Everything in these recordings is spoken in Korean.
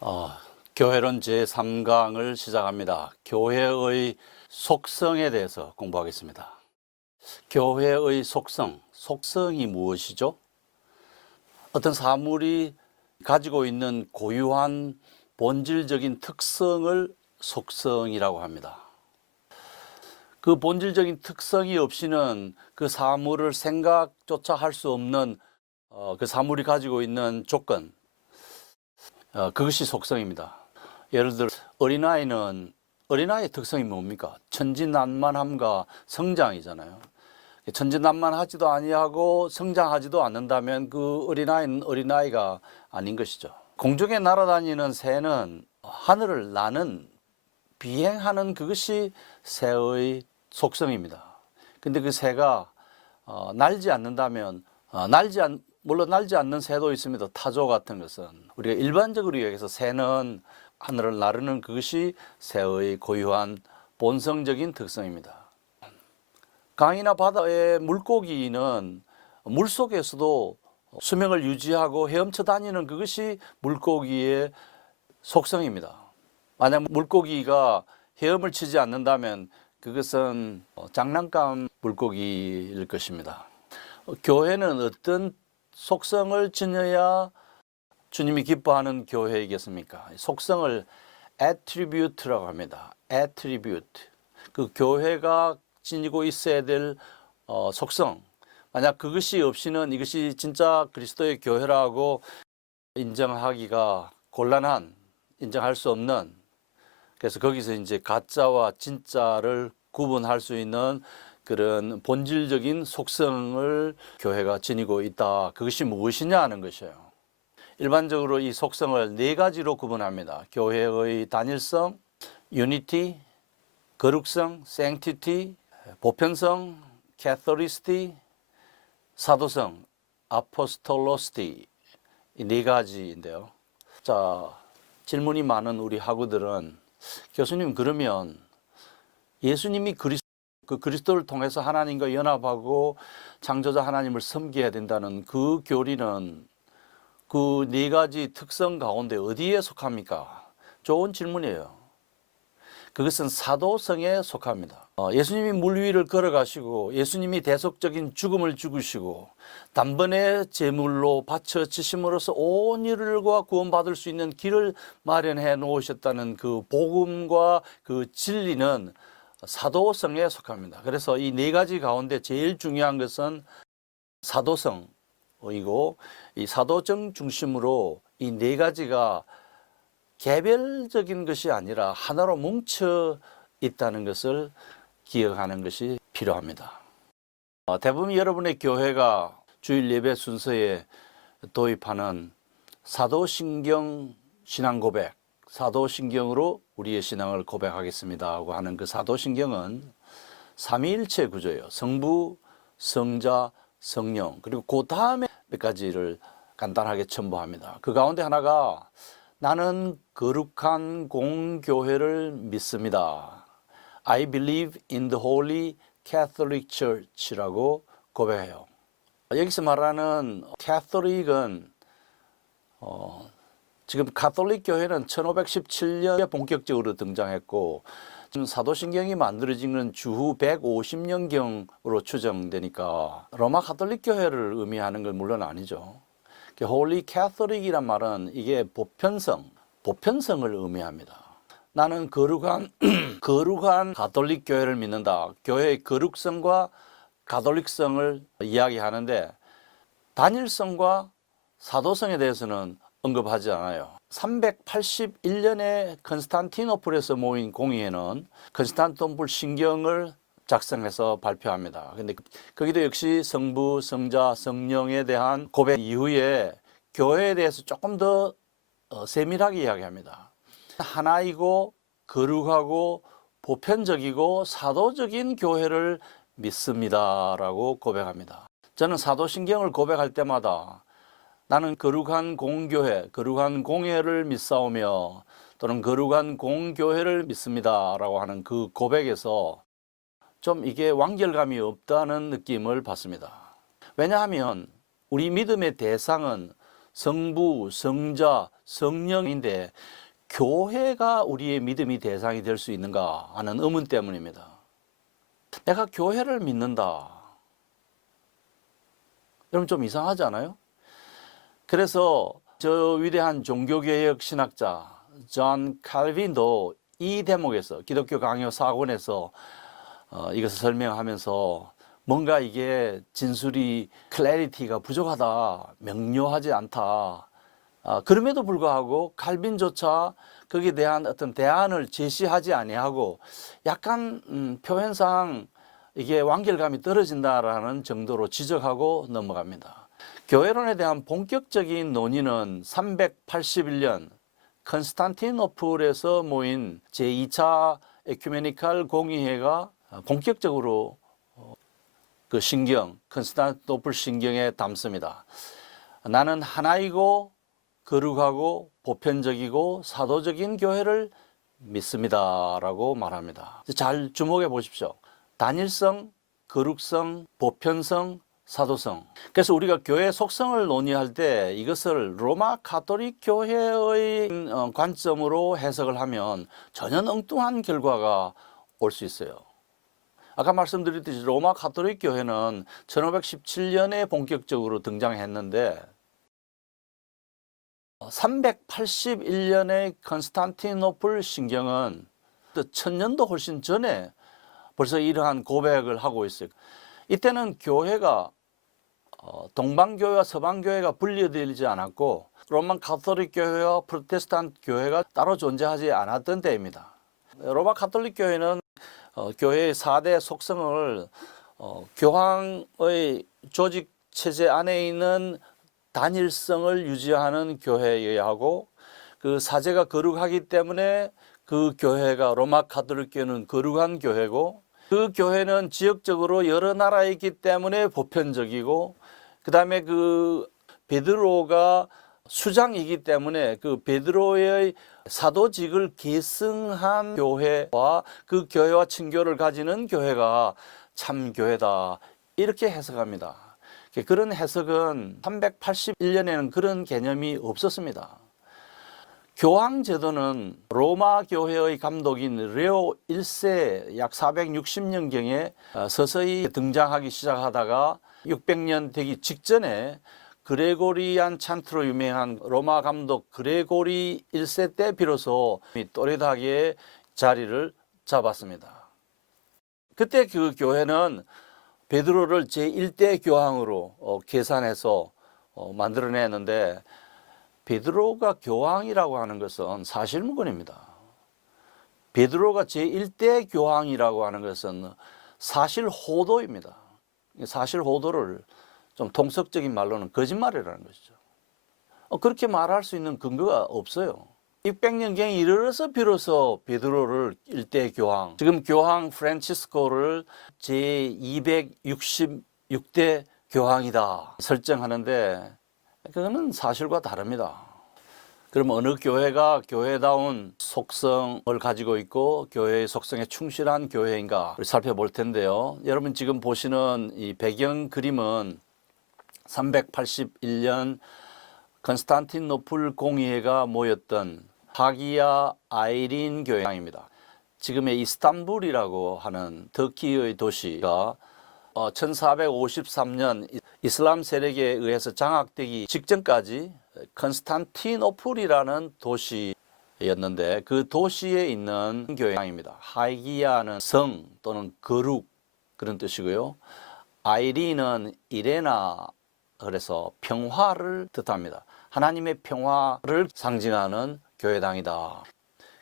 어, 교회론 제3강을 시작합니다. 교회의 속성에 대해서 공부하겠습니다. 교회의 속성이 무엇이죠? 어떤 사물이 가지고 있는 고유한 본질적인 특성을 속성이라고 합니다. 그 본질적인 특성이 없이는 그 사물을 생각조차 할 수 없는 그 사물이 가지고 있는 조건, 그것이 속성입니다. 예를 들어 어린아이의 특성이 뭡니까? 천진난만함과 성장이잖아요. 천진난만하지도 아니하고 성장하지도 않는다면 그 어린아이는 어린아이가 아닌 것이죠. 공중에 날아다니는 새는 하늘을 나는, 비행하는, 그것이 새의 속성입니다. 근데 그 새가 날지 않는다면 물론 날지 않는 새도 있습니다. 타조 같은 것은. 우리가 일반적으로 얘기해서 새는 하늘을 나르는, 그것이 새의 고유한 본성적인 특성입니다. 강이나 바다의 물고기는 물속에서도 수명을 유지하고 헤엄쳐 다니는, 그것이 물고기의 속성입니다. 만약 물고기가 헤엄을 치지 않는다면 그것은 장난감 물고기일 것입니다. 교회는 어떤 속성을 지녀야 주님이 기뻐하는 교회이겠습니까? 속성을 attribute라고 합니다. attribute. 그 교회가 지니고 있어야 될 속성. 만약 그것이 없이는 이것이 진짜 그리스도의 교회라고 인정하기가 곤란한, 인정할 수 없는, 그래서 거기서 이제 가짜와 진짜를 구분할 수 있는 그런 본질적인 속성을 교회가 지니고 있다. 그것이 무엇이냐 하는 것이에요. 일반적으로 이 속성을 네 가지로 구분합니다. 교회의 단일성, 유니티, 거룩성, sanctity, 보편성, catholicity, 사도성, apostolosity, 이 네 가지인데요. 자, 질문이 많은 우리 학우들은, 교수님, 그러면 예수님이 그리스도를 통해서 하나님과 연합하고 창조자 하나님을 섬겨야 된다는 그 교리는 그 네 가지 특성 가운데 어디에 속합니까? 좋은 질문이에요. 그것은 사도성에 속합니다. 예수님이 물 위를 걸어가시고 예수님이 대속적인 죽음을 죽으시고 단번에 제물로 바쳐지심으로써 온 인류가 구원받을 수 있는 길을 마련해 놓으셨다는 그 복음과 그 진리는 사도성에 속합니다. 그래서 이 네 가지 가운데 제일 중요한 것은 사도성이고, 이 사도정 중심으로 이 네 가지가 개별적인 것이 아니라 하나로 뭉쳐 있다는 것을 기억하는 것이 필요합니다. 대부분 여러분의 교회가 주일 예배 순서에 도입하는 사도신경 신앙 고백, 사도신경으로 우리의 신앙을 고백하겠습니다 하고 하는 그 사도신경은 삼위일체 구조예요. 성부, 성자, 성령, 그리고 그 다음에 몇 가지를 간단하게 첨부합니다. 그 가운데 하나가 나는 거룩한 공교회를 믿습니다. I believe in the Holy Catholic Church라고 고백해요. 여기서 말하는 캐톨릭은 지금 가톨릭 교회는 1517년에 본격적으로 등장했고, 지금 사도신경이 만들어진 건 주후 150년경으로 추정되니까 로마 가톨릭 교회를 의미하는 건 물론 아니죠. 홀리 캐톨릭이란 말은 이게 보편성을 의미합니다. 나는 거룩한 가톨릭 교회를 믿는다. 교회의 거룩성과 가톨릭성을 이야기하는데 단일성과 사도성에 대해서는 언급하지 않아요. 381년에 컨스탄티노플에서 모인 공의회는 컨스탄티노플 신경을 작성해서 발표합니다. 근데 거기도 역시 성부, 성자, 성령에 대한 고백 이후에 교회에 대해서 조금 더 세밀하게 이야기합니다. 하나이고 거룩하고 보편적이고 사도적인 교회를 믿습니다라고 고백합니다. 저는 사도신경을 고백할 때마다 나는 거룩한 공교회, 거룩한 공회를 믿사오며 또는 거룩한 공교회를 믿습니다라고 하는 그 고백에서 좀 이게 완결감이 없다는 느낌을 받습니다. 왜냐하면 우리 믿음의 대상은 성부, 성자, 성령인데 교회가 우리의 믿음이 대상이 될 수 있는가 하는 의문 때문입니다. 내가 교회를 믿는다. 여러분 좀 이상하지 않아요? 그래서 저 위대한 종교개혁 신학자 존 칼빈도 이 대목에서 기독교 강요 4권에서 이것을 설명하면서 뭔가 이게 진술이 클래리티가 부족하다, 명료하지 않다. 그럼에도 불구하고 칼빈조차 거기에 대한 어떤 대안을 제시하지 아니하고 약간 표현상 이게 완결감이 떨어진다라는 정도로 지적하고 넘어갑니다. 교회론에 대한 본격적인 논의는 381년 컨스탄티노플에서 모인 제2차 에큐메니칼 공의회가 본격적으로 그 신경, 컨스탄티노플 신경에 담습니다. 나는 하나이고 거룩하고 보편적이고 사도적인 교회를 믿습니다 라고 말합니다. 잘 주목해 보십시오. 단일성, 거룩성, 보편성, 사도성. 그래서 우리가 교회 속성을 논의할 때 이것을 로마 가톨릭 교회의 관점으로 해석을 하면 전혀 엉뚱한 결과가 올 수 있어요. 아까 말씀드렸듯이 로마 가톨릭 교회는 1517년에 본격적으로 등장했는데 381년의 컨스탄티노플 신경은 1000년도 훨씬 전에 벌써 이러한 고백을 하고 있어요. 이때는 교회가 동방교회와 서방교회가 분리되지 않았고 로마 가톨릭 교회와 프로테스탄트 교회가 따로 존재하지 않았던 때입니다. 로마 가톨릭 교회는 교회의 4대 속성을 교황의 조직 체제 안에 있는 단일성을 유지하는 교회여야 하고 그 사제가 거룩하기 때문에 그 교회가 로마 가톨릭 교회는 거룩한 교회고 그 교회는 지역적으로 여러 나라에 있기 때문에 보편적이고 그 다음에 그 베드로가 수장이기 때문에 그 베드로의 사도직을 계승한 교회와 그 교회와 친교를 가지는 교회가 참교회다 이렇게 해석합니다. 그런 해석은 381년에는 그런 개념이 없었습니다. 교황 제도는 로마 교회의 감독인 레오 1세 약 460년경에 서서히 등장하기 시작하다가 600년 되기 직전에 그레고리안 찬트로 유명한 로마 감독 그레고리 1세 때 비로소 또렷하게 자리를 잡았습니다. 그때 그 교회는 베드로를 제1대 교황으로 계산해서 만들어냈는데 베드로가 교황이라고 하는 것은 사실무근입니다. 베드로가 제1대 교황이라고 하는 것은 사실호도입니다. 사실호도를 좀 통속적인 말로는 거짓말이라는 것이죠. 그렇게 말할 수 있는 근거가 없어요. 600년경에 이르러서 비로소 베드로를 1대 교황, 지금 교황 프란치스코를 제266대 교황이다 설정하는데 그거는 사실과 다릅니다. 그럼 어느 교회가 교회다운 속성을 가지고 있고 교회의 속성에 충실한 교회인가 살펴볼 텐데요. 여러분 지금 보시는 이 배경 그림은 381년 컨스탄티노플 공의회가 모였던 하기야 아이린 교회입니다. 지금의 이스탄불이라고 하는 터키의 도시가 1453년 이슬람 세력에 의해서 장악되기 직전까지 컨스탄티노플이라는 도시였는데 그 도시에 있는 교회입니다. 하기야는 성 또는 거룩 그런 뜻이고요. 아이린은 이레나 그래서 평화를 뜻합니다. 하나님의 평화를 상징하는 교회당이다.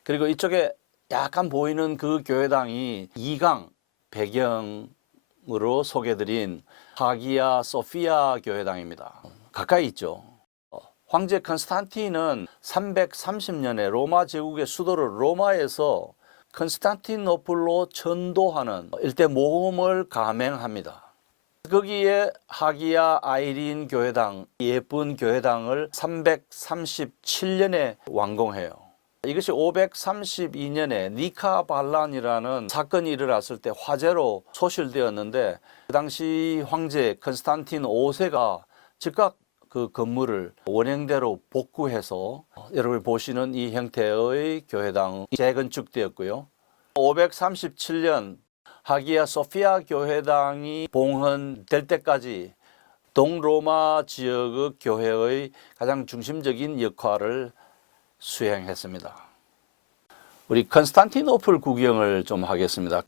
그리고 이쪽에 약간 보이는 그 교회당이 2강 배경으로 소개드린 하기야 소피아 교회당입니다. 가까이 있죠. 황제 컨스탄틴은 330년에 로마 제국의 수도를 로마에서 컨스탄티노플로 전도하는 일대 모험을 감행합니다. 거기에 하기야 아이린 교회당, 예쁜 교회당을 337년에 완공해요. 이것이 532년에 니카 반란이라는 사건이 일어났을 때 화재로 소실되었는데 그 당시 황제 컨스탄틴 5세가 즉각 그 건물을 원형대로 복구해서 여러분이 보시는 이 형태의 교회당 재건축되었고요. 537년 하기야 소피아 교회당이 봉헌될 때까지 동로마 지역의 교회의 가장 중심적인 역할을 수행했습니다. 우리 컨스탄티노플 구경을 좀 하겠습니다.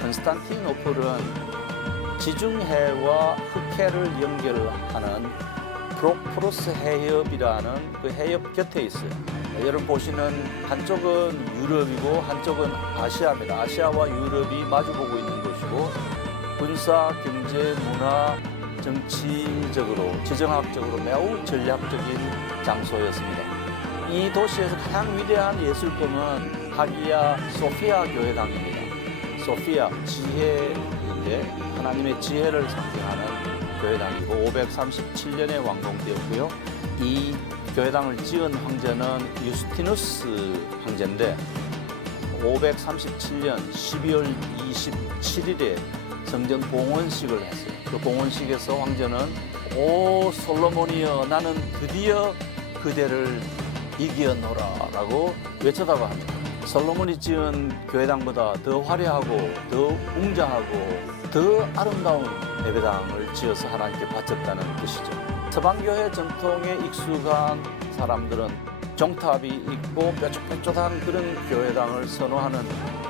컨스탄티노플은 지중해와 흑해를 연결하는 프로포로스 해협이라는 그 해협 곁에 있어요. 여러분 보시는 한쪽은 유럽이고 한쪽은 아시아입니다. 아시아와 유럽이 마주보고 있는 곳이고 군사, 경제, 문화, 정치적으로, 지정학적으로 매우 전략적인 장소였습니다. 이 도시에서 가장 위대한 예술품은 하기야 소피아 교회당입니다. 소피아, 지혜인데 하나님의 지혜를 상징하는 교회당이고 537년에 완공되었고요. 이 교회당을 지은 황제는 유스티누스 황제인데 537년 12월 27일에 성전 봉헌식을 했어요. 그 봉헌식에서 황제는 오 솔로몬이여 나는 드디어 그대를 이기었노라 라고 외쳤다고 합니다. 솔로몬이 지은 교회당보다 더 화려하고 더 웅장하고 더 아름다운 예배당을 지어서 하나님께 바쳤다는 뜻이죠. 서방교회 전통에 익숙한 사람들은 종탑이 있고 뾰족뾰족한 그런 교회당을 선호하는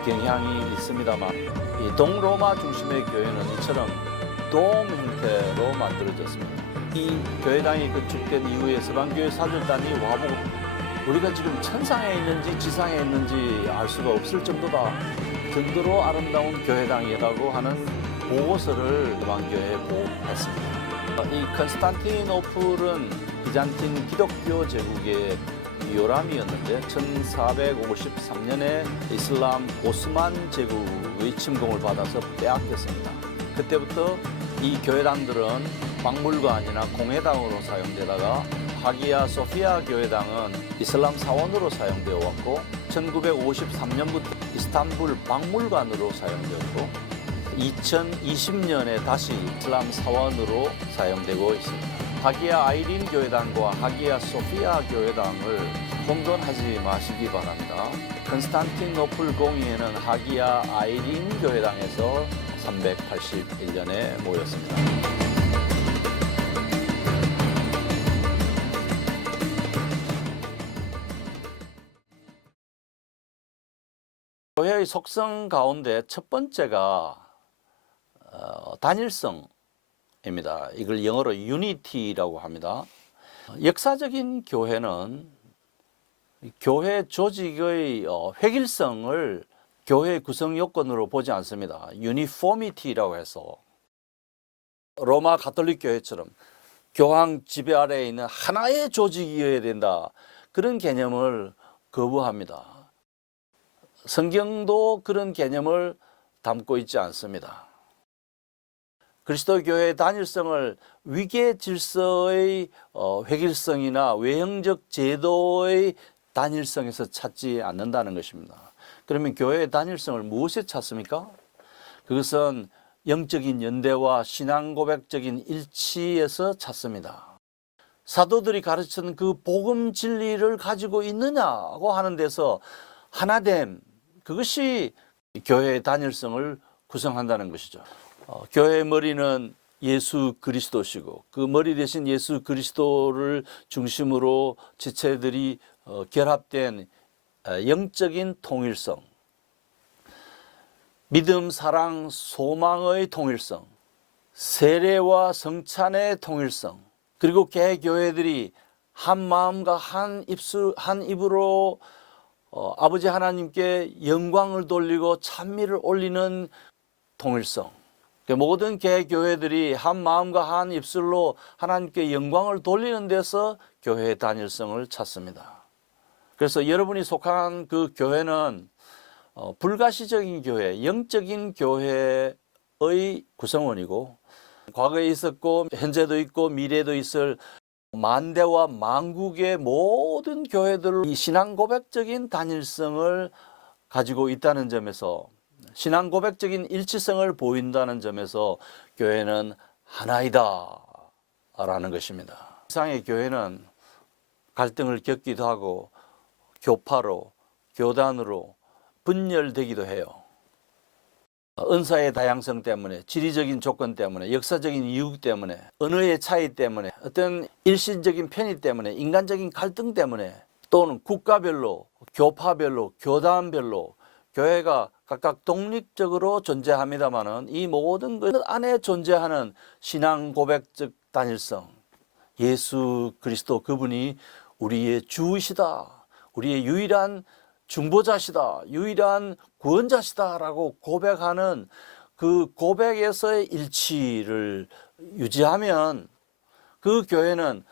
경향이 있습니다만 이 동로마 중심의 교회는 이처럼 돔 형태로 만들어졌습니다. 이 교회당이 건축된 이후에 서방교회 사절단이 와보고 우리가 지금 천상에 있는지 지상에 있는지 알 수가 없을 정도로 아름다운 교회당이라고 하는 보고서를 서방교회에 보냈습니다. 이 컨스탄티노플은 비잔틴 기독교 제국의 요람이었는데 1453년에 이슬람 오스만 제국의 침공을 받아서 빼앗겼습니다. 그때부터 이 교회당들은 박물관이나 공회당으로 사용되다가 하기야 소피아 교회당은 이슬람 사원으로 사용되어 왔고 1953년부터 이스탄불 박물관으로 사용되었고 2020년에 다시 이슬람 사원으로 사용되고 있습니다. 하기야 아이린 교회당과 하기야 소피아 교회당을 혼돈하지 마시기 바랍니다. 컨스탄티노플 공의회는 하기야 아이린 교회당에서 381년에 모였습니다. 교회의 속성 가운데 첫 번째가 단일성입니다. 이걸 영어로 유니티라고 합니다. 역사적인 교회는 교회 조직의 획일성을 교회의 구성 요건으로 보지 않습니다. 유니포미티라고 해서 로마 가톨릭 교회처럼 교황 지배 아래에 있는 하나의 조직이어야 된다. 그런 개념을 거부합니다. 성경도 그런 개념을 담고 있지 않습니다. 그리스도 교회의 단일성을 위계 질서의 획일성이나 외형적 제도의 단일성에서 찾지 않는다는 것입니다. 그러면 교회의 단일성을 무엇에 찾습니까? 그것은 영적인 연대와 신앙 고백적인 일치에서 찾습니다. 사도들이 가르치는 그 복음 진리를 가지고 있느냐고 하는 데서 하나됨, 그것이 교회의 단일성을 구성한다는 것이죠. 교회의 머리는 예수 그리스도시고 그 머리 대신 예수 그리스도를 중심으로 지체들이 결합된 영적인 통일성, 믿음, 사랑, 소망의 통일성, 세례와 성찬의 통일성, 그리고 개교회들이 한 마음과 한 입으로 아버지 하나님께 영광을 돌리고 찬미를 올리는 통일성. 모든 개교회들이 한 마음과 한 입술로 하나님께 영광을 돌리는 데서 교회의 단일성을 찾습니다. 그래서 여러분이 속한 그 교회는 불가시적인 교회, 영적인 교회의 구성원이고 과거에 있었고 현재도 있고 미래도 있을 만대와 만국의 모든 교회들 이 신앙 고백적인 단일성을 가지고 있다는 점에서 신앙 고백적인 일치성을 보인다는 점에서 교회는 하나이다 라는 것입니다. 세상의 교회는 갈등을 겪기도 하고 교파로, 교단으로 분열되기도 해요. 은사의 다양성 때문에, 지리적인 조건 때문에, 역사적인 이유 때문에, 언어의 차이 때문에, 어떤 일신적인 편의 때문에, 인간적인 갈등 때문에, 또는 국가별로, 교파별로, 교단별로 교회가 각각 독립적으로 존재합니다마는 이 모든 것 안에 존재하는 신앙 고백적 단일성, 예수 그리스도 그분이 우리의 주이시다, 우리의 유일한 중보자시다, 유일한 구원자시다라고 고백하는 그 고백에서의 일치를 유지하면 그 교회는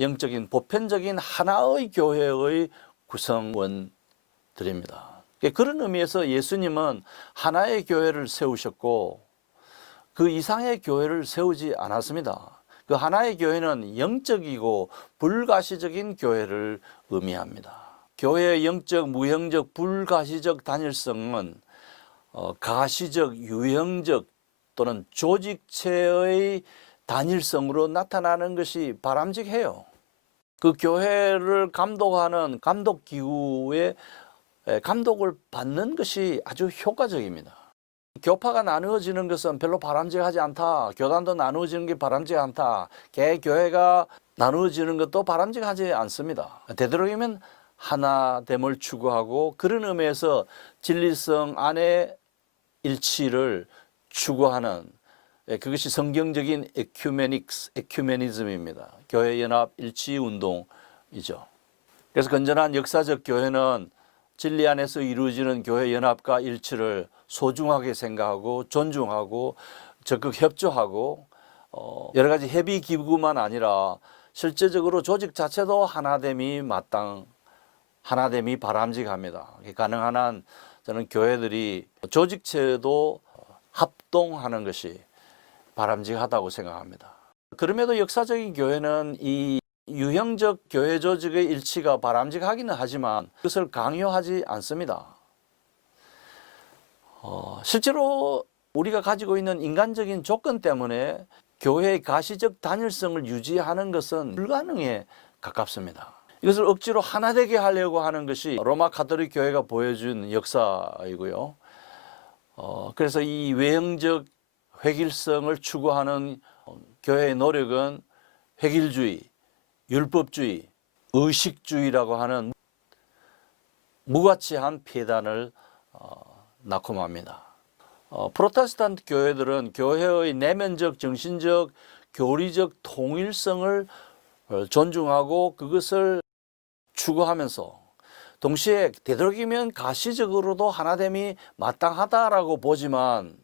영적인 보편적인 하나의 교회의 구성원들입니다. 그런 의미에서 예수님은 하나의 교회를 세우셨고 그 이상의 교회를 세우지 않았습니다. 그 하나의 교회는 영적이고 불가시적인 교회를 의미합니다. 교회의 영적, 무형적, 불가시적 단일성은 가시적, 유형적 또는 조직체의 단일성으로 나타나는 것이 바람직해요. 그 교회를 감독하는 감독기구의 감독을 받는 것이 아주 효과적입니다. 교파가 나누어지는 것은 별로 바람직하지 않다. 교단도 나누어지는 게 바람직하지 않다. 개교회가 나누어지는 것도 바람직하지 않습니다. 되도록이면 하나됨을 추구하고 그런 의미에서 진리성 안에 일치를 추구하는 그것이 성경적인 에큐메니즘입니다. 교회 연합 일치 운동이죠. 그래서 건전한 역사적 교회는 진리 안에서 이루어지는 교회 연합과 일치를 소중하게 생각하고 존중하고 적극 협조하고 여러 가지 협의 기구만 아니라 실제적으로 조직 자체도 하나됨이 바람직합니다. 가능한 한 저는 교회들이 조직체도 합동하는 것이 바람직하다고 생각합니다. 그럼에도 역사적인 교회는 이 유형적 교회 조직의 일치가 바람직하기는 하지만 그것을 강요하지 않습니다. 실제로 우리가 가지고 있는 인간적인 조건 때문에 교회의 가시적 단일성을 유지하는 것은 불가능에 가깝습니다. 이것을 억지로 하나 되게 하려고 하는 것이 로마 가톨릭 교회가 보여준 역사이고요. 그래서 이 외형적 획일성을 추구하는 교회의 노력은 획일주의, 율법주의, 의식주의라고 하는 무가치한 폐단을 낳고맙니다. 프로테스탄트 교회들은 교회의 내면적, 정신적, 교리적 통일성을 존중하고 그것을 추구하면서 동시에 되도록이면 가시적으로도 하나됨이 마땅하다라고 보지만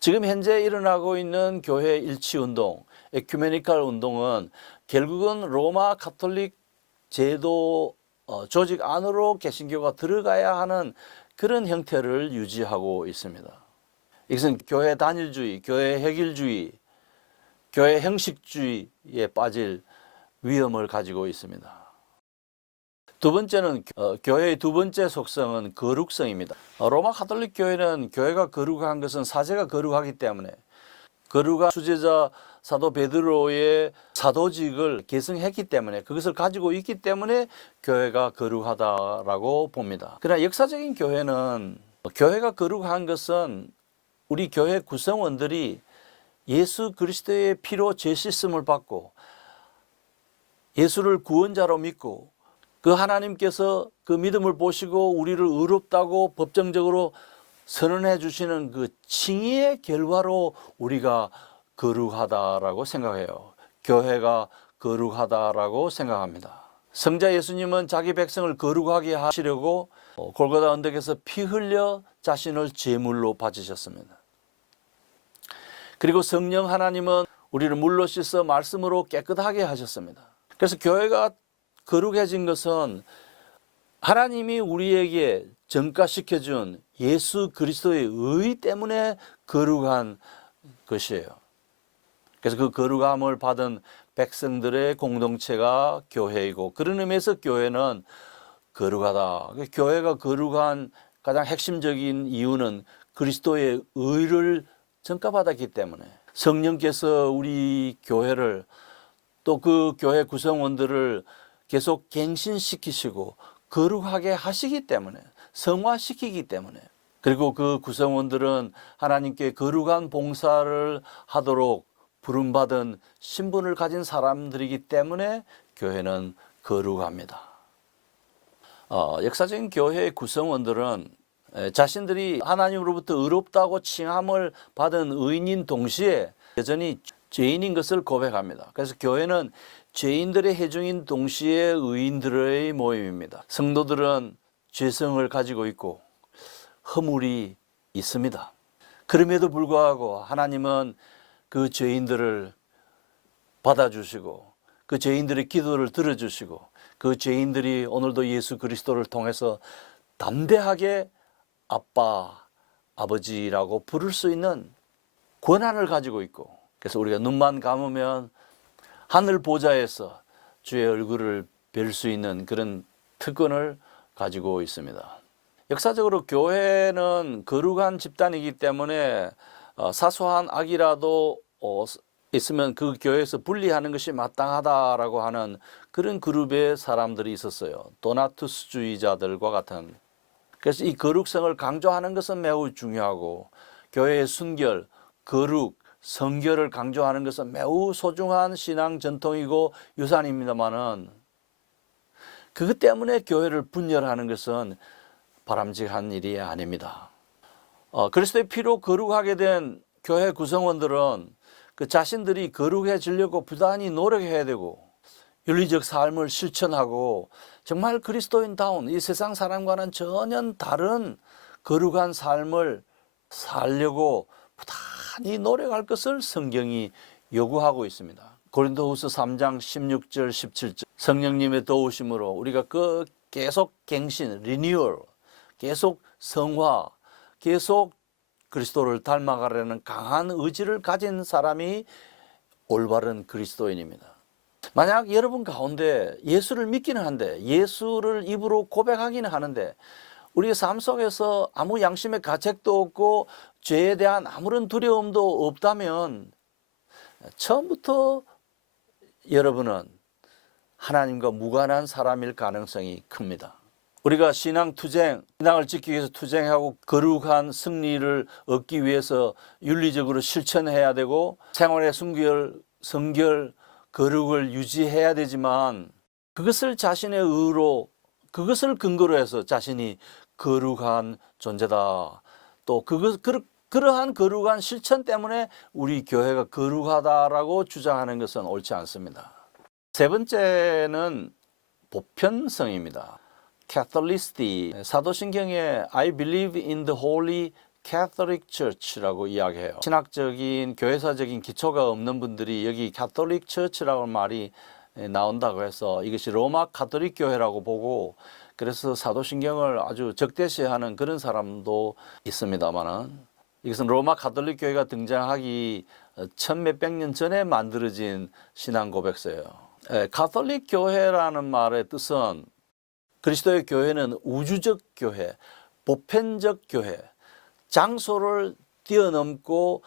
지금 현재 일어나고 있는 교회 일치운동, 에큐메니컬 운동은 결국은 로마 가톨릭 제도 조직 안으로 개신교가 들어가야 하는 그런 형태를 유지하고 있습니다. 이것은 교회 단일주의, 교회 획일주의, 교회 형식주의에 빠질 위험을 가지고 있습니다. 두 번째는 교회의 두 번째 속성은 거룩성입니다. 로마 가톨릭 교회는 교회가 거룩한 것은 사제가 거룩하기 때문에 거룩한 수제자 사도 베드로의 사도직을 계승했기 때문에 그것을 가지고 있기 때문에 교회가 거룩하다라고 봅니다. 그러나 역사적인 교회는 교회가 거룩한 것은 우리 교회 구성원들이 예수 그리스도의 피로 죄 씻음을 받고 예수를 구원자로 믿고 그 하나님께서 그 믿음을 보시고 우리를 의롭다고 법정적으로 선언해 주시는 그 칭의의 결과로 우리가 거룩하다라고 생각해요. 교회가 거룩하다라고 생각합니다. 성자 예수님은 자기 백성을 거룩하게 하시려고 골고다 언덕에서 피 흘려 자신을 제물로 바치셨습니다. 그리고 성령 하나님은 우리를 물로 씻어 말씀으로 깨끗하게 하셨습니다. 그래서 교회가 거룩해진 것은 하나님이 우리에게 전가시켜준 예수 그리스도의 의 때문에 거룩한 것이에요. 그래서 그 거룩함을 받은 백성들의 공동체가 교회이고 그런 의미에서 교회는 거룩하다. 교회가 거룩한 가장 핵심적인 이유는 그리스도의 의를 전가받았기 때문에 성령께서 우리 교회를 또 그 교회 구성원들을 계속 갱신시키시고 거룩하게 하시기 때문에, 성화시키기 때문에, 그리고 그 구성원들은 하나님께 거룩한 봉사를 하도록 부름받은 신분을 가진 사람들이기 때문에 교회는 거룩합니다. 역사적인 교회의 구성원들은 자신들이 하나님으로부터 의롭다고 칭함을 받은 의인인 동시에 여전히 죄인인 것을 고백합니다. 그래서 교회는 죄인들의 회중인 동시에 의인들의 모임입니다. 성도들은 죄성을 가지고 있고 허물이 있습니다. 그럼에도 불구하고 하나님은 그 죄인들을 받아주시고 그 죄인들의 기도를 들어주시고 그 죄인들이 오늘도 예수 그리스도를 통해서 담대하게 아빠, 아버지라고 부를 수 있는 권한을 가지고 있고, 그래서 우리가 눈만 감으면 하늘 보좌에서 주의 얼굴을 뵐 수 있는 그런 특권을 가지고 있습니다. 역사적으로 교회는 거룩한 집단이기 때문에 사소한 악이라도 있으면 그 교회에서 분리하는 것이 마땅하다라고 하는 그런 그룹의 사람들이 있었어요. 도나투스주의자들과 같은. 그래서 이 거룩성을 강조하는 것은 매우 중요하고, 교회의 순결, 거룩, 성결을 강조하는 것은 매우 소중한 신앙 전통이고 유산입니다만은, 그것 때문에 교회를 분열하는 것은 바람직한 일이 아닙니다. 그리스도의 피로 거룩하게 된 교회 구성원들은 그 자신들이 거룩해지려고 부단히 노력해야 되고, 윤리적 삶을 실천하고 정말 그리스도인다운 이 세상 사람과는 전혀 다른 거룩한 삶을 살려고 부단히 노력할 것을 성경이 요구하고 있습니다. 고린도후서 3장 16절 17절 성령님의 도우심으로 우리가 그 계속 갱신, 리뉴얼, 계속 성화, 계속 그리스도를 닮아가려는 강한 의지를 가진 사람이 올바른 그리스도인입니다. 만약 여러분 가운데 예수를 믿기는 한데, 예수를 입으로 고백하기는 하는데, 우리의 삶 속에서 아무 양심의 가책도 없고 죄에 대한 아무런 두려움도 없다면 처음부터 여러분은 하나님과 무관한 사람일 가능성이 큽니다. 우리가 신앙을 지키기 위해서 투쟁하고 거룩한 승리를 얻기 위해서 윤리적으로 실천해야 되고 생활의 순결, 성결, 거룩을 유지해야 되지만, 그것을 자신의 의로, 그것을 근거로 해서 자신이 거룩한 존재다, 또 그러한 거룩한 실천 때문에 우리 교회가 거룩하다라고 주장하는 것은 옳지 않습니다. 세 번째는 보편성입니다. Catholicity, 사도신경에 I believe in the Holy Catholic Church라고 이야기해요. 신학적인 교회사적인 기초가 없는 분들이 여기 Catholic Church라고 말이 나온다고 해서 이것이 로마 가톨릭 교회라고 보고, 그래서 사도신경을 아주 적대시하는 그런 사람도 있습니다만은, 이것은 로마 가톨릭 교회가 등장하기 천몇백 년 전에 만들어진 신앙 고백서예요. 가톨릭 교회라는 말의 뜻은 그리스도의 교회는 우주적 교회, 보편적 교회, 장소를 뛰어넘고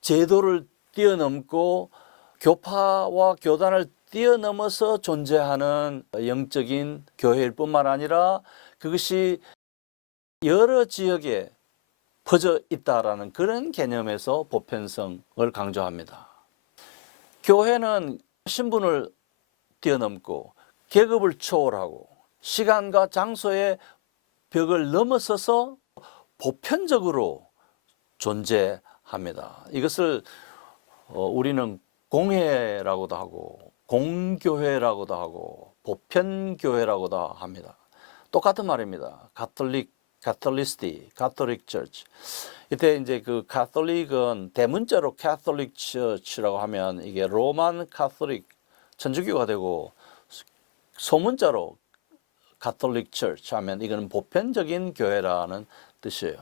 제도를 뛰어넘고 교파와 교단을 뛰어넘어서 존재하는 영적인 교회일 뿐만 아니라 그것이 여러 지역에 퍼져 있다라는 그런 개념에서 보편성을 강조합니다. 교회는 신분을 뛰어넘고 계급을 초월하고 시간과 장소의 벽을 넘어서서 보편적으로 존재합니다. 이것을 우리는 공회라고도 하고 공교회라고도 하고 보편교회라고도 합니다. 똑같은 말입니다. Catholicity, Catholic Church. 이때 이제 그 가톨릭은 대문자로 Catholic Church라고 하면 이게 로만 가톨릭 천주교가 되고, 소문자로 Catholic Church 하면 이거는 보편적인 교회라는 뜻이에요.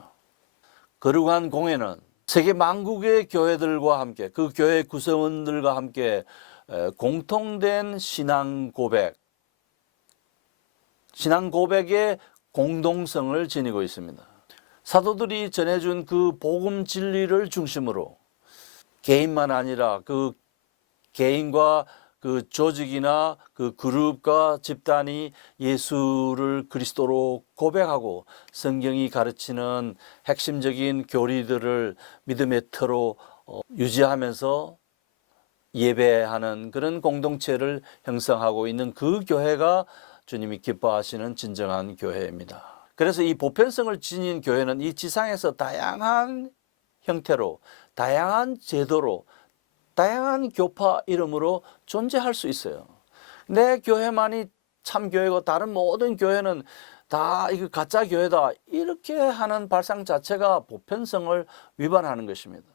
거룩한 공회는 세계 만국의 교회들과 함께, 그 교회 구성원들과 함께 공통된 신앙 고백의 공동성을 지니고 있습니다. 사도들이 전해준 그 복음 진리를 중심으로 개인만 아니라 그 개인과 그 조직이나 그 그룹과 집단이 예수를 그리스도로 고백하고 성경이 가르치는 핵심적인 교리들을 믿음의 터로 유지하면서 예배하는 그런 공동체를 형성하고 있는 그 교회가 주님이 기뻐하시는 진정한 교회입니다. 그래서 이 보편성을 지닌 교회는 이 지상에서 다양한 형태로, 다양한 제도로, 다양한 교파 이름으로 존재할 수 있어요. 내 교회만이 참 교회고 다른 모든 교회는 다 이거 가짜 교회다, 이렇게 하는 발상 자체가 보편성을 위반하는 것입니다.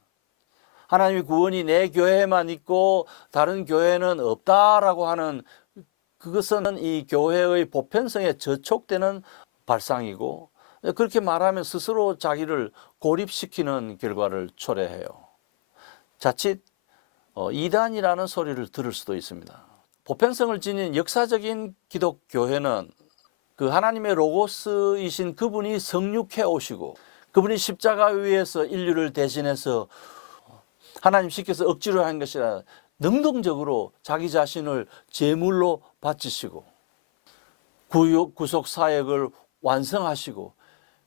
하나님의 구원이 내 교회에만 있고 다른 교회는 없다라고 하는, 그것은 이 교회의 보편성에 저촉되는 발상이고, 그렇게 말하면 스스로 자기를 고립시키는 결과를 초래해요. 자칫 이단이라는 소리를 들을 수도 있습니다. 보편성을 지닌 역사적인 기독교회는 그 하나님의 로고스이신 그분이 성육해 오시고, 그분이 십자가 위에서 인류를 대신해서 하나님 시켜서 억지로 한 것이 아니라 능동적으로 자기 자신을 제물로 바치시고 구속 사역을 완성하시고,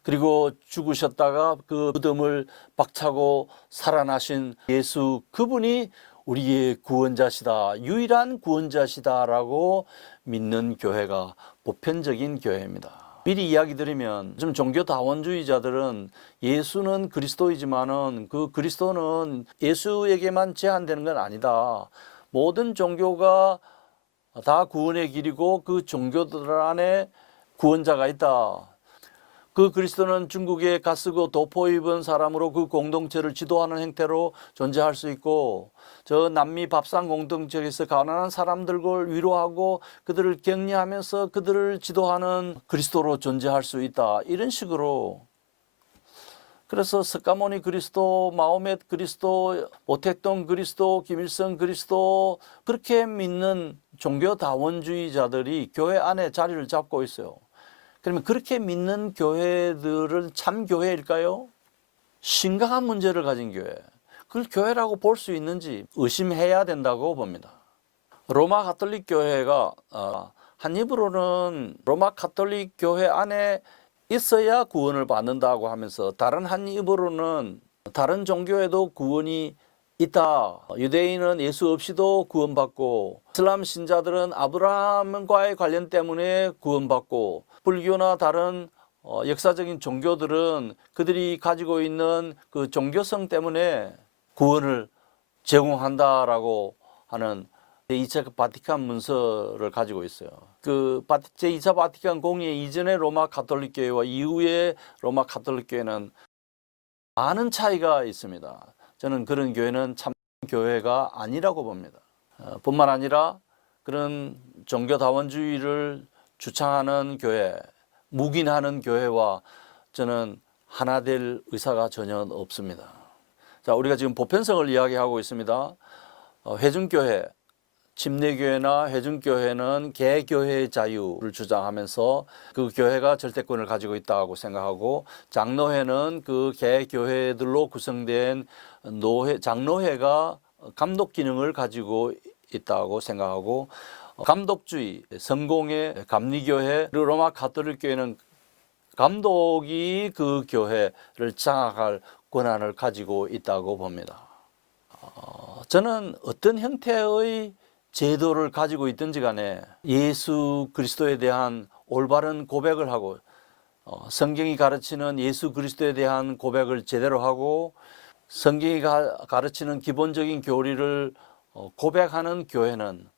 그리고 죽으셨다가 그 무덤을 박차고 살아나신 예수, 그분이 우리의 구원자시다, 유일한 구원자시다라고 믿는 교회가 보편적인 교회입니다. 미리 이야기 드리면, 좀 종교 다원주의자들은 예수는 그리스도이지만은 그 그리스도는 예수에게만 제한되는 건 아니다, 모든 종교가 다 구원의 길이고 그 종교들 안에 구원자가 있다, 그 그리스도는 중국에 가쓰고 도포 입은 사람으로 그 공동체를 지도하는 행태로 존재할 수 있고, 저 남미 밥상 공동체에서 가난한 사람들을 위로하고 그들을 격려하면서 그들을 지도하는 그리스도로 존재할 수 있다, 이런 식으로. 그래서 석가모니 그리스도, 마호멧 그리스도, 모택동 그리스도, 김일성 그리스도, 그렇게 믿는 종교 다원주의자들이 교회 안에 자리를 잡고 있어요. 그러면 그렇게 믿는 교회들은 참 교회일까요? 심각한 문제를 가진 교회, 그걸 교회라고 볼 수 있는지 의심해야 된다고 봅니다. 로마 가톨릭 교회가 한 입으로는 로마 가톨릭 교회 안에 있어야 구원을 받는다고 하면서, 다른 한 입으로는 다른 종교에도 구원이 있다, 유대인은 예수 없이도 구원받고, 이슬람 신자들은 아브라함과의 관련 때문에 구원받고, 불교나 다른 역사적인 종교들은 그들이 가지고 있는 그 종교성 때문에 구원을 제공한다라고 하는 제2차 바티칸 문서를 가지고 있어요. 그 제2차 바티칸 공의 이전의 로마 가톨릭 교회와 이후의 로마 가톨릭 교회는 많은 차이가 있습니다. 저는 그런 교회는 참 교회가 아니라고 봅니다. 뿐만 아니라 그런 종교다원주의를 주창하는 교회, 묵인하는 교회와 저는 하나 될 의사가 전혀 없습니다. 자, 우리가 지금 보편성을 이야기하고 있습니다. 회중교회, 침례교회나 회중교회는 개교회의 자유를 주장하면서 그 교회가 절대권을 가지고 있다고 생각하고, 장로회는 그 개교회들로 구성된 장로회가 감독 기능을 가지고 있다고 생각하고, 감독주의, 성공회, 감리교회, 그리고 로마 가톨릭 교회는 감독이 그 교회를 장악할 권한을 가지고 있다고 봅니다. 저는 어떤 형태의 제도를 가지고 있든지 간에 예수 그리스도에 대한 올바른 고백을 하고, 성경이 가르치는 예수 그리스도에 대한 고백을 제대로 하고, 성경이 가르치는 기본적인 교리를 고백하는 교회는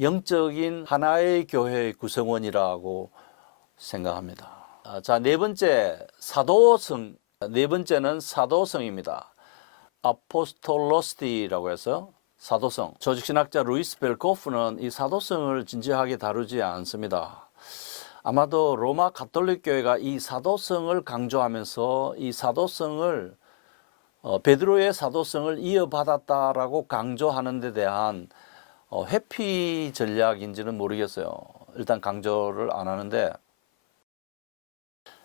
영적인 하나의 교회의 구성원이라고 생각합니다. 자, 네 번째, 사도성. 네 번째는 사도성입니다. 아포스톨로스티라고 해서 사도성. 조직신학자 루이스 벨코프는 이 사도성을 진지하게 다루지 않습니다. 아마도 로마 가톨릭 교회가 이 사도성을 강조하면서 이 사도성을 베드로의 사도성을 이어받았다라고 강조하는 데 대한 회피 전략인지는 모르겠어요. 일단 강조를 안 하는데,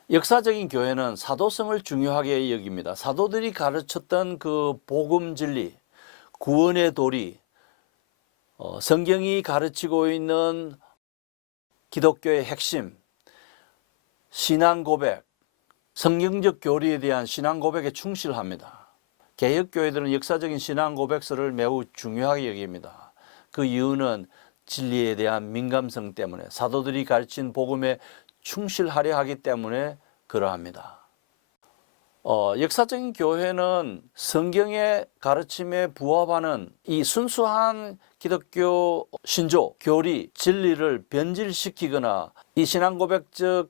역사적인 교회는 사도성을 중요하게 여깁니다. 사도들이 가르쳤던 그 복음 진리, 구원의 도리, 성경이 가르치고 있는 기독교의 핵심, 신앙 고백, 성경적 교리에 대한 신앙 고백에 충실합니다. 개혁교회들은 역사적인 신앙 고백서를 매우 중요하게 여깁니다. 그 이유는 진리에 대한 민감성 때문에, 사도들이 가르친 복음에 충실하려 하기 때문에 그러합니다. 역사적인 교회는 성경의 가르침에 부합하는 이 순수한 기독교 신조, 교리, 진리를 변질시키거나 이 신앙고백적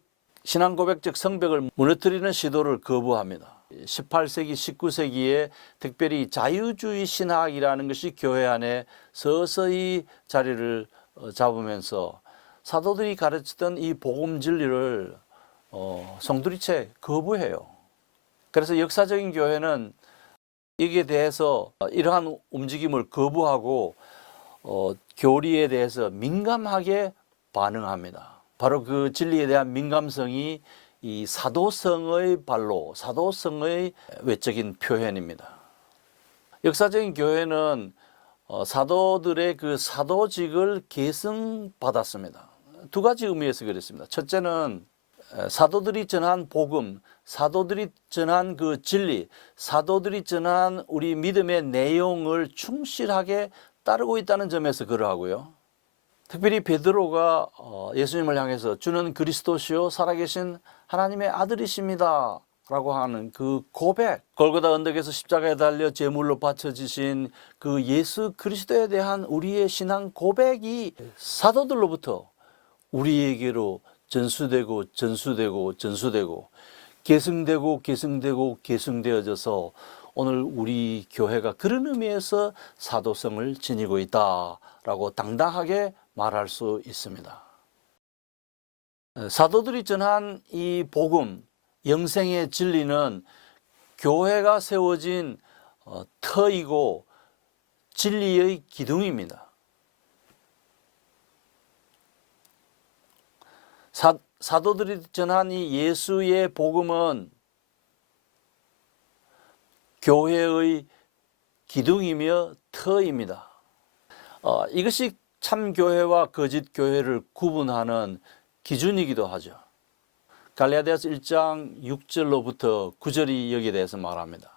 성벽을 무너뜨리는 시도를 거부합니다. 18세기, 19세기에 특별히 자유주의 신학이라는 것이 교회 안에 서서히 자리를 잡으면서 사도들이 가르치던 이 복음 진리를 성도들이 채 거부해요. 그래서 역사적인 교회는 여기에 대해서 이러한 움직임을 거부하고 교리에 대해서 민감하게 반응합니다. 바로 그 진리에 대한 민감성이 이 사도성의 발로, 사도성의 외적인 표현입니다. 역사적인 교회는 사도들의 그 사도직을 계승받았습니다. 두 가지 의미에서 그랬습니다. 첫째는 사도들이 전한 복음, 사도들이 전한 그 진리, 사도들이 전한 우리 믿음의 내용을 충실하게 따르고 있다는 점에서 그러하고요. 특별히 베드로가 예수님을 향해서 주는 그리스도시요 살아계신 하나님의 아들이십니다 라고 하는 그 고백, 골고다 언덕에서 십자가에 달려 제물로 바쳐지신 그 예수 그리스도에 대한 우리의 신앙 고백이 사도들로부터 우리에게로 전수되고 계승되어져서 오늘 우리 교회가 그런 의미에서 사도성을 지니고 있다라고 당당하게 말할 수 있습니다. 사도들이 전한 이 복음, 영생의 진리는 교회가 세워진 터이고 진리의 기둥입니다. 사도들이 전한 이 예수의 복음은 교회의 기둥이며 터입니다. 이것이 참교회와 거짓교회를 구분하는 기준이기도 하죠. 갈라디아서 1장 6절로부터 9절이 여기에 대해서 말합니다.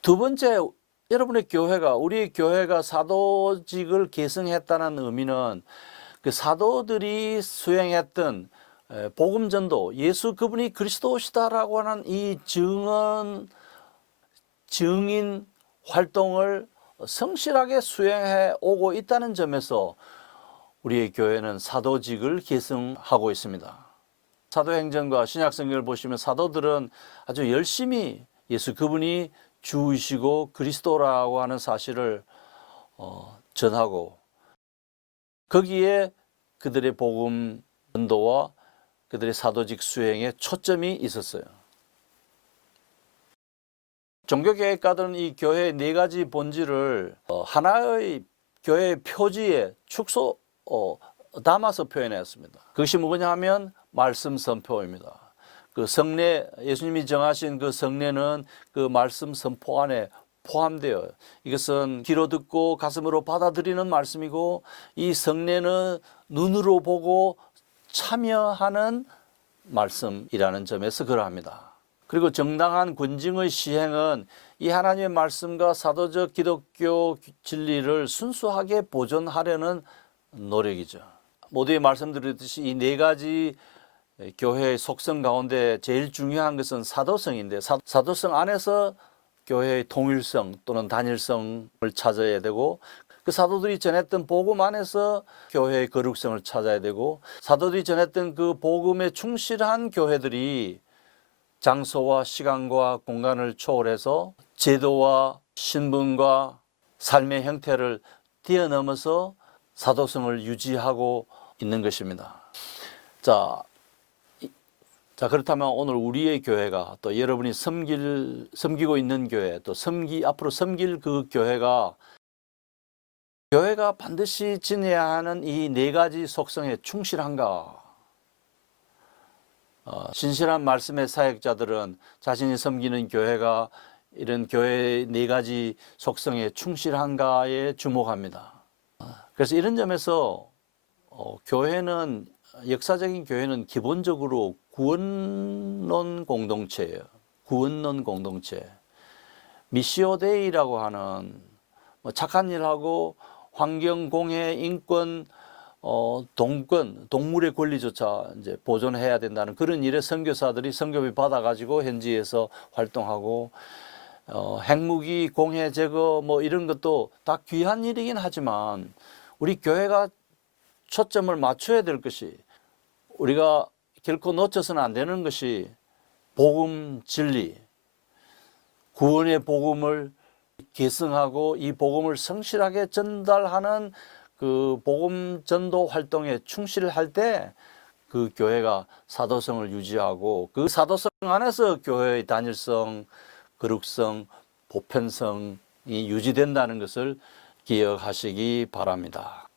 두 번째, 여러분의 교회가, 우리 교회가 사도직을 계승했다는 의미는 그 사도들이 수행했던 복음 전도, 예수 그분이 그리스도시다라고 하는 이 증인 활동을 성실하게 수행해 오고 있다는 점에서 우리의 교회는 사도직을 계승하고 있습니다. 사도행전과 신약성경을 보시면 사도들은 아주 열심히 예수 그분이 주이시고 그리스도라고 하는 사실을 전하고 거기에 그들의 복음 전도와 그들의 사도직 수행에 초점이 있었어요. 종교개혁가들은 이 교회의 네 가지 본질을 하나의 교회의 표지에 축소 담아서 표현했습니다. 그것이 뭐냐 하면 말씀 선포입니다. 그 성례, 예수님이 정하신 그 성례는 그 말씀 선포 안에 포함되어요. 이것은 귀로 듣고 가슴으로 받아들이는 말씀이고 이 성례는 눈으로 보고 참여하는 말씀이라는 점에서 그러합니다. 그리고 정당한 군중의 시행은 이 하나님의 말씀과 사도적 기독교 진리를 순수하게 보존하려는 노력이죠. 모두에 말씀드렸듯이 이 네 가지 교회의 속성 가운데 제일 중요한 것은 사도성인데 사도성 안에서 교회의 통일성 또는 단일성을 찾아야 되고 그 사도들이 전했던 복음 안에서 교회의 거룩성을 찾아야 되고 사도들이 전했던 그 복음에 충실한 교회들이 장소와 시간과 공간을 초월해서 제도와 신분과 삶의 형태를 뛰어넘어서 사도성을 유지하고 있는 것입니다. 자, 그렇다면 오늘 우리의 교회가 또 여러분이 섬기고 있는 교회 또 앞으로 섬길 그 교회가 반드시 지녀야 하는 이 네 가지 속성에 충실한가? 신실한 말씀의 사역자들은 자신이 섬기는 교회가 이런 교회의 네 가지 속성에 충실한가에 주목합니다. 그래서 이런 점에서 교회는 역사적인 교회는 기본적으로 구원론 공동체예요. 구원론 공동체. 미시오 데이라고 하는 착한 일하고 환경 공해 인권 동권 동물의 권리조차 이제 보존해야 된다는 그런 일에 선교사들이 선교비 받아가지고 현지에서 활동하고 핵무기 공해 제거 뭐 이런 것도 다 귀한 일이긴 하지만 우리 교회가 초점을 맞춰야 될 것이 우리가 결코 놓쳐서는 안 되는 것이 복음 진리 구원의 복음을 계승하고 이 복음을 성실하게 전달하는 그 복음 전도 활동에 충실할 때 그 교회가 사도성을 유지하고 그 사도성 안에서 교회의 단일성, 거룩성, 보편성이 유지된다는 것을 기억하시기 바랍니다.